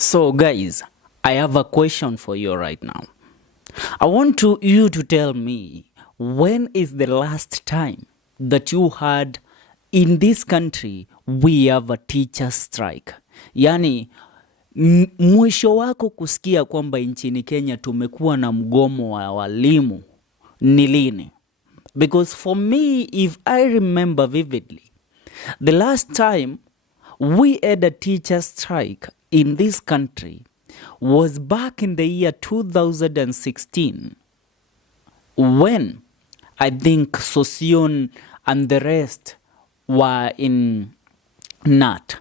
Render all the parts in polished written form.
So guys, I have a question for you right now. I want you to tell me, when is the last time that you had in this country we have a teacher strike? Yani mwisho wako kusikia kwamba nchini Kenya tumekuwa na mgomo wa walimu ni lini? Because for me, if I remember vividly, the last time we had a teacher strike in this country was back in the year 2016, when I think Sosion and the rest were in NAT,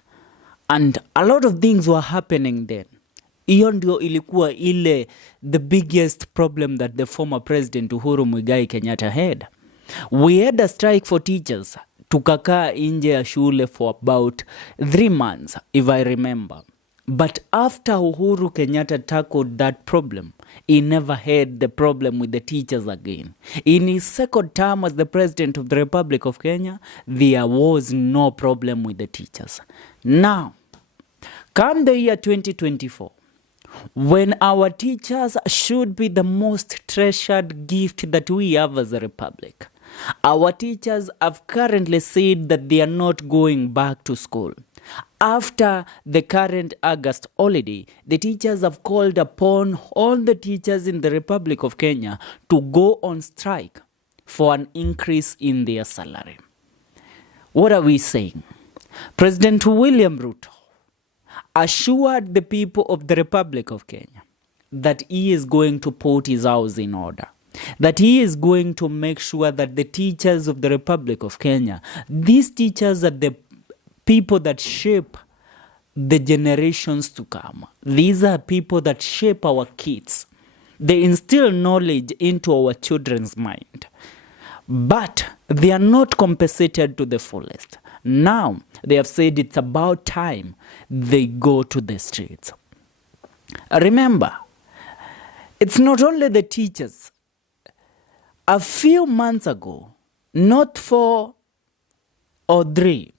and a lot of things were happening then. Hiyo ndio ilikuwa the biggest problem that the former president Uhuru Muigai Kenyatta had. We had a strike for teachers. Tukakaa nje ya shule for about 3 months, if I remember. But after Uhuru Kenyatta tackled that problem, he never had the problem with the teachers again. In his second term as the president of the Republic of Kenya, there was no problem with the teachers. Now, come the year 2024, when our teachers should be the most treasured gift that we have as a republic, our teachers have currently said that they are not going back to school. After the current August holiday, the teachers have called upon all the teachers in the Republic of Kenya to go on strike for an increase in their salary. What are we saying? President William Ruto assured the people of the Republic of Kenya that he is going to put his house in order, that he is going to make sure that the teachers of the Republic of Kenya, these teachers are the people that shape the generations to come. These are people that shape our kids. They instill knowledge into our children's mind. But they are not compensated to the fullest. Now, they have said it's about time they go to the streets. Remember, it's not only the teachers. A few months ago, not 4 or 3,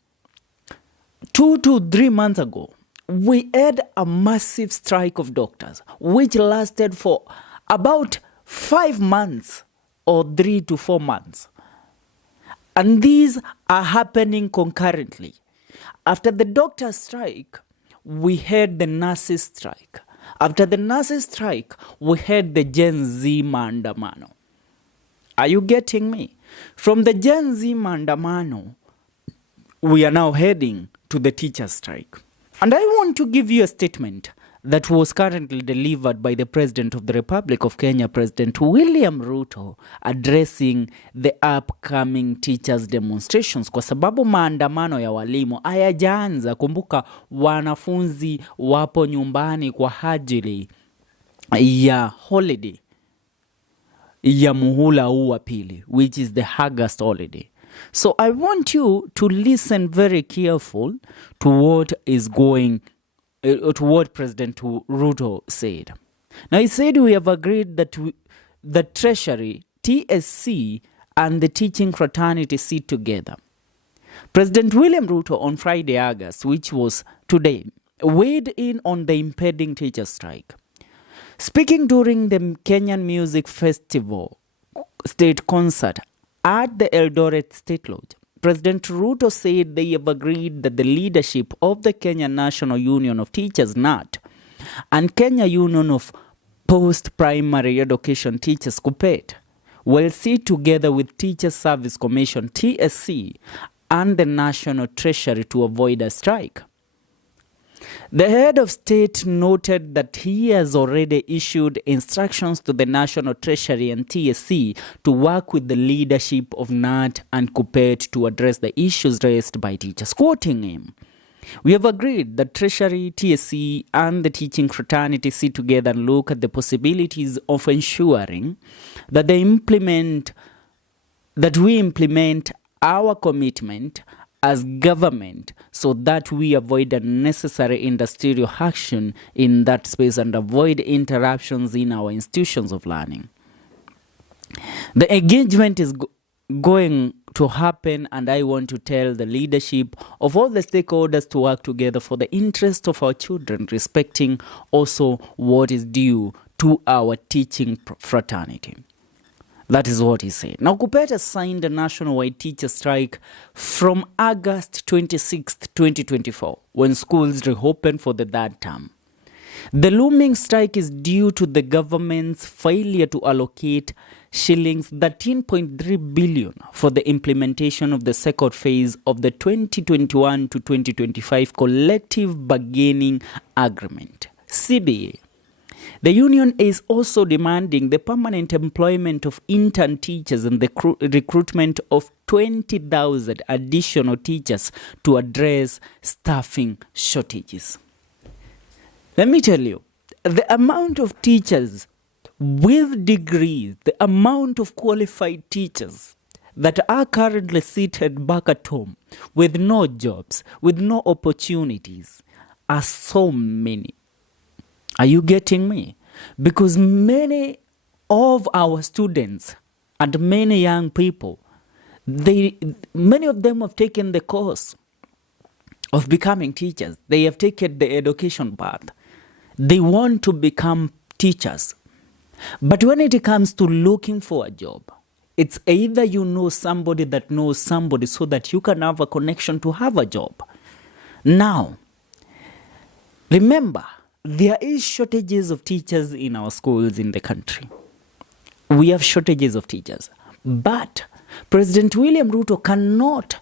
2 to 3 months ago, we had a massive strike of doctors, which lasted for about 5 months or 3 to 4 months. And these are happening concurrently. After the doctor strike, we had the nurses strike. After the nurses strike, we had the Gen Z maandamano. Are you getting me? From the Gen Z maandamano, we are now heading to the teacher strike. And I want to give you a statement that was currently delivered by the President of the Republic of Kenya, President William Ruto, addressing the upcoming teachers demonstrations. Kwa sababu maandamano ya walimu hayajaanza. Kumbuka wanafunzi wapo nyumbani kwa ajili ya holiday ya muhula huu wa pili, which is the August holiday. So I want you to listen very careful to what is going, to what President Ruto said. Now he said we have agreed that the Treasury, TSC, and the teaching fraternity sit together. President William Ruto on Friday, August, which was today, weighed in on the impending teacher strike. Speaking during the Kenyan Music Festival state concert at the Eldoret State Lodge, President Ruto said they have agreed that the leadership of the Kenya National Union of Teachers, NAT, and Kenya Union of Post-Primary Education Teachers, KUPPET, will sit together with Teachers Service Commission, TSC, and the National Treasury to avoid a strike. The head of state noted that he has already issued instructions to the National Treasury and TSC to work with the leadership of NAT and KUPPET to address the issues raised by teachers. Quoting him, "We have agreed that Treasury, TSC, and the teaching fraternity sit together and look at the possibilities of ensuring that we implement our commitment as government so that we avoid unnecessary industrial action in that space and avoid interruptions in our institutions of learning. The engagement is going to happen, and I want to tell the leadership of all the stakeholders to work together for the interest of our children, respecting also what is due to our teaching fraternity. That is what he said. Now, Kupeta signed a nationwide teacher strike from August 26th, 2024, when schools reopened for the third term. The looming strike is due to the government's failure to allocate shillings 13.3 billion for the implementation of the second phase of the 2021 to 2025 collective bargaining agreement, CBA. The union is also demanding the permanent employment of intern teachers and the recruitment of 20,000 additional teachers to address staffing shortages. Let me tell you, the amount of teachers with degrees, the amount of qualified teachers that are currently seated back at home with no jobs, with no opportunities, are so many. Are you getting me? Because many of our students and many young people, many of them have taken the course of becoming teachers. They have taken the education path. They want to become teachers. But when it comes to looking for a job, it's either you know somebody that knows somebody so that you can have a connection to have a job. Now, remember, there is shortages of teachers in our schools in the country. We have shortages of teachers. But President William Ruto cannot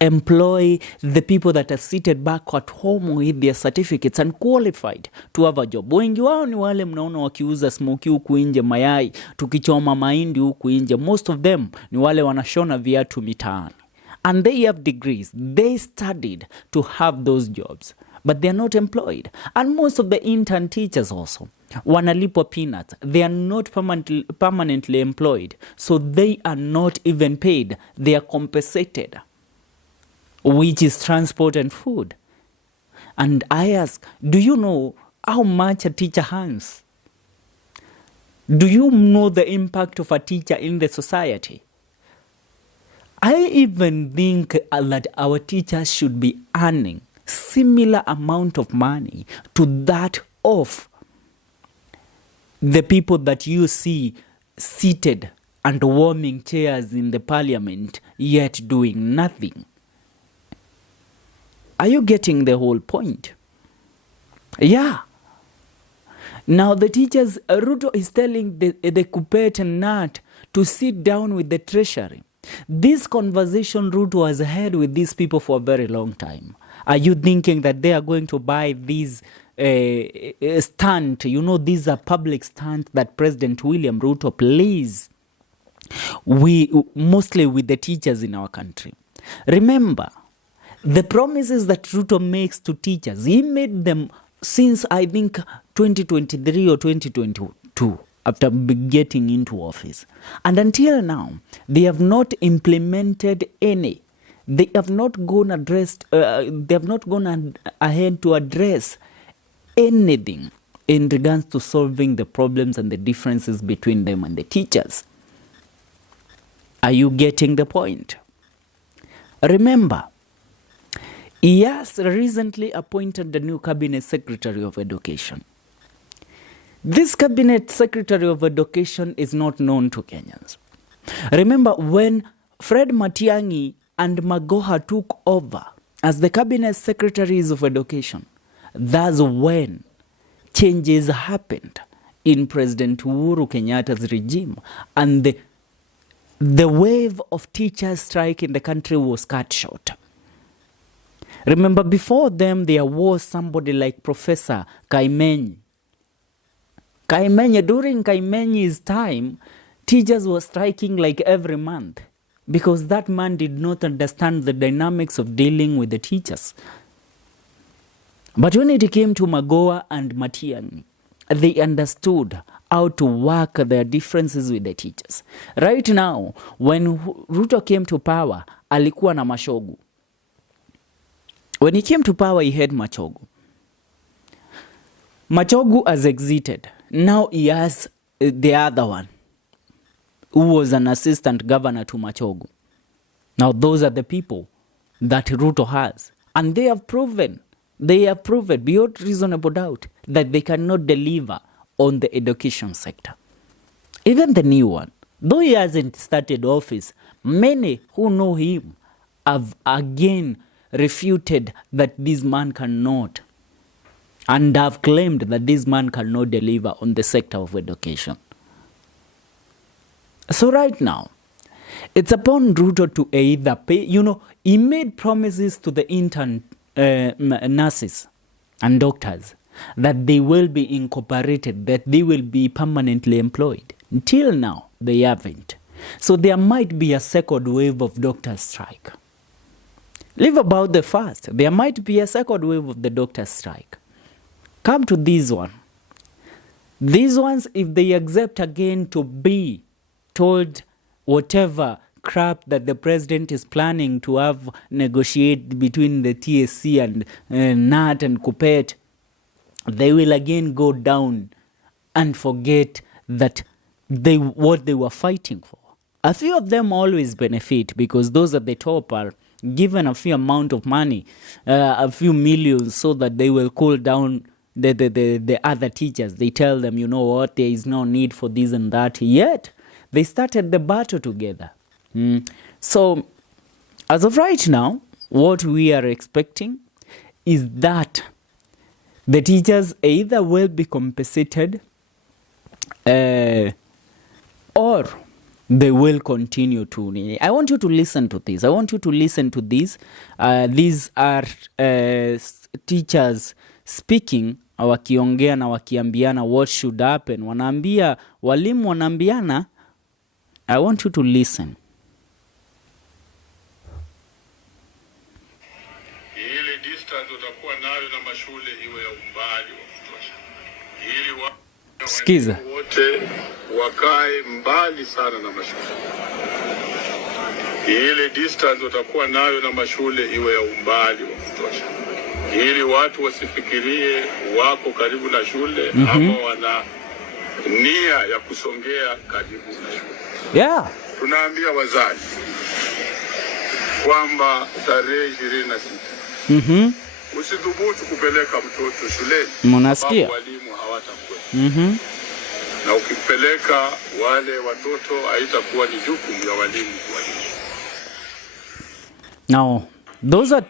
employ the people that are seated back at home with their certificates and qualified to have a job. Wengi wao ni wale mnaona wakiuza smoki huku nje, mayai, tukichoma mahindi huku nje. Most of them ni wale wanashona viatu mitaani. And they have degrees. They studied to have those jobs. But they are not employed. And most of the intern teachers also, wanalipwa peanuts. They are not permanently employed. So they are not even paid. They are compensated, which is transport and food. And I ask, do you know how much a teacher earns? Do you know the impact of a teacher in the society? I even think that our teachers should be earning similar amount of money to that of the people that you see seated and warming chairs in the parliament, yet doing nothing. Are you getting the whole point? Yeah. Now the teachers, Ruto is telling the Kupet and Nat to sit down with the treasury. This conversation Ruto has had with these people for a very long time. Are you thinking that they are going to buy these stunt? You know, these are public stunts that President William Ruto plays mostly with the teachers in our country. Remember, the promises that Ruto makes to teachers, he made them since, I think, 2023 or 2022, after getting into office. And until now, they have not implemented any. They have not gone ahead to address anything in regards to solving the problems and the differences between them and the teachers. Are you getting the point? Remember, he has recently appointed the new Cabinet Secretary of Education. This Cabinet Secretary of Education is not known to Kenyans. Remember, when Fred Matiang'i and Magoha took over as the Cabinet Secretaries of Education, that's when changes happened in President Uhuru Kenyatta's regime, and the wave of teachers' strike in the country was cut short. Remember, before them, there was somebody like Professor Kaimenyi. During Kaimenyi's time, teachers were striking like every month because that man did not understand the dynamics of dealing with the teachers. But when it came to Magoha and Matiang'i, they understood how to work their differences with the teachers. Right now, when Ruto came to power, alikuwa na Mashogu. When he came to power, he had Machogu. Machogu has exited. Now he has the other one, who was an assistant governor to Machogu. Now, those are the people that Ruto has. And they have proven beyond reasonable doubt that they cannot deliver on the education sector. Even the new one, though he hasn't started office, many who know him have again refuted that this man cannot, and have claimed that this man cannot deliver on the sector of education. So right now, it's upon Ruto to either pay, he made promises to the intern nurses and doctors that they will be incorporated, that they will be permanently employed. Until now, they haven't. So there might be a second wave of doctor strike. Leave about the first. There might be a second wave of the doctor strike. Come to this one. These ones, if they accept again to be told whatever crap that the president is planning to have negotiate between the TSC and NAT and Kupet, they will again go down and forget that what they were fighting for. A few of them always benefit because those at the top are given a few amount of money, a few millions, so that they will cool down the other teachers. They tell them, you know what, there is no need for this and that. Yet, they started the battle together. So, as of right now, what we are expecting is that the teachers either will be compensated or they will continue to. I want you to listen to this. These are teachers speaking, wakiongea na wakiambiana what should happen. Wanaambia, walimu wanaambiana. I want you to listen. Ile distance utakuwa nayo na mashule iwe ya umbali wa kutosha. Ili Sikiza. Wote wakae mbali sana na mashule. Ile distance utakuwa nayo na mashule iwe ya umbali wa kutosha. Ili watu wasifikirie wako karibu na shule ama wana nia ya kusongea karibu na shule. Yeah. Tunaambia wazazi kwamba tarehe 26 usidhubutu kupeleka mtoto shuleni. Mnasikia? Walimu hawatakuwa. Na ukipeleka wale watoto haitakuwa ni jukumu ya walimu kuwalimu. Now, those are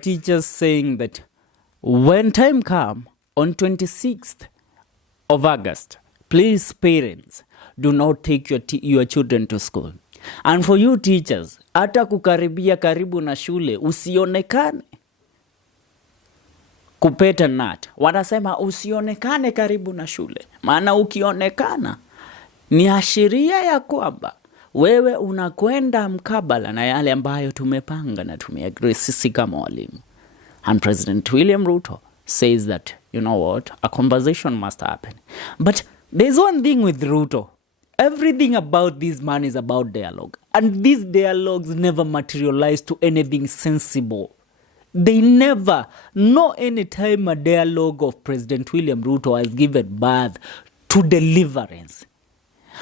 teachers saying that when time come on 26th of August, please parents, do not take your children to school. And for you teachers, hata kukaribia karibu na shule, usionekane. Kupeta NAT, wanasema usionekane karibu na shule. Maana ukionekana, ni ashiria ya kwamba wewe unakwenda mkabala na yale ambayo tumepanga na tumeagree sisi kama walimu. And President William Ruto says that, you know what, a conversation must happen. But there's one thing with Ruto. Everything about this man is about dialogue. And these dialogues never materialize to anything sensible. They never, no any time a dialogue of President William Ruto has given birth to deliverance.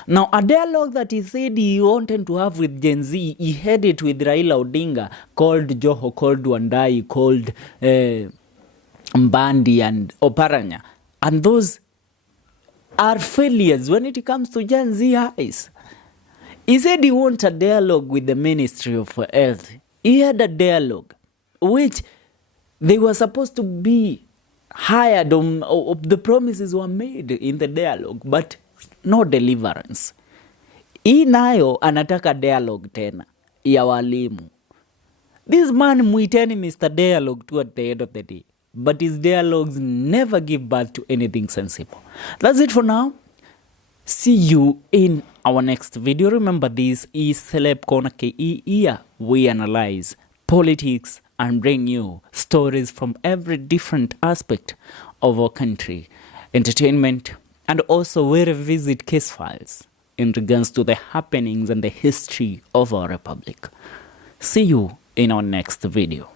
Now, a dialogue that he said he wanted to have with Gen Z, he had it with Raila Odinga, called Joho, called Wandai, called Mbandi and Oparanya. And those are failures when it comes to Gen Z eyes. He said he wanted a dialogue with the Ministry of Health. He had a dialogue, which they were supposed to be hired on, the promises were made in the dialogue, but no deliverance. Hii nayo anataka dialogue tena ya walimu. This man muiteni Mr. Dialogue to at the end of the day. But his dialogues never give birth to anything sensible. That's it for now. See you in our next video. Remember, this is Celeb Corner KE. Here we analyze politics and bring you stories from every different aspect of our country, entertainment, and also we revisit case files in regards to the happenings and the history of our republic. See you in our next video.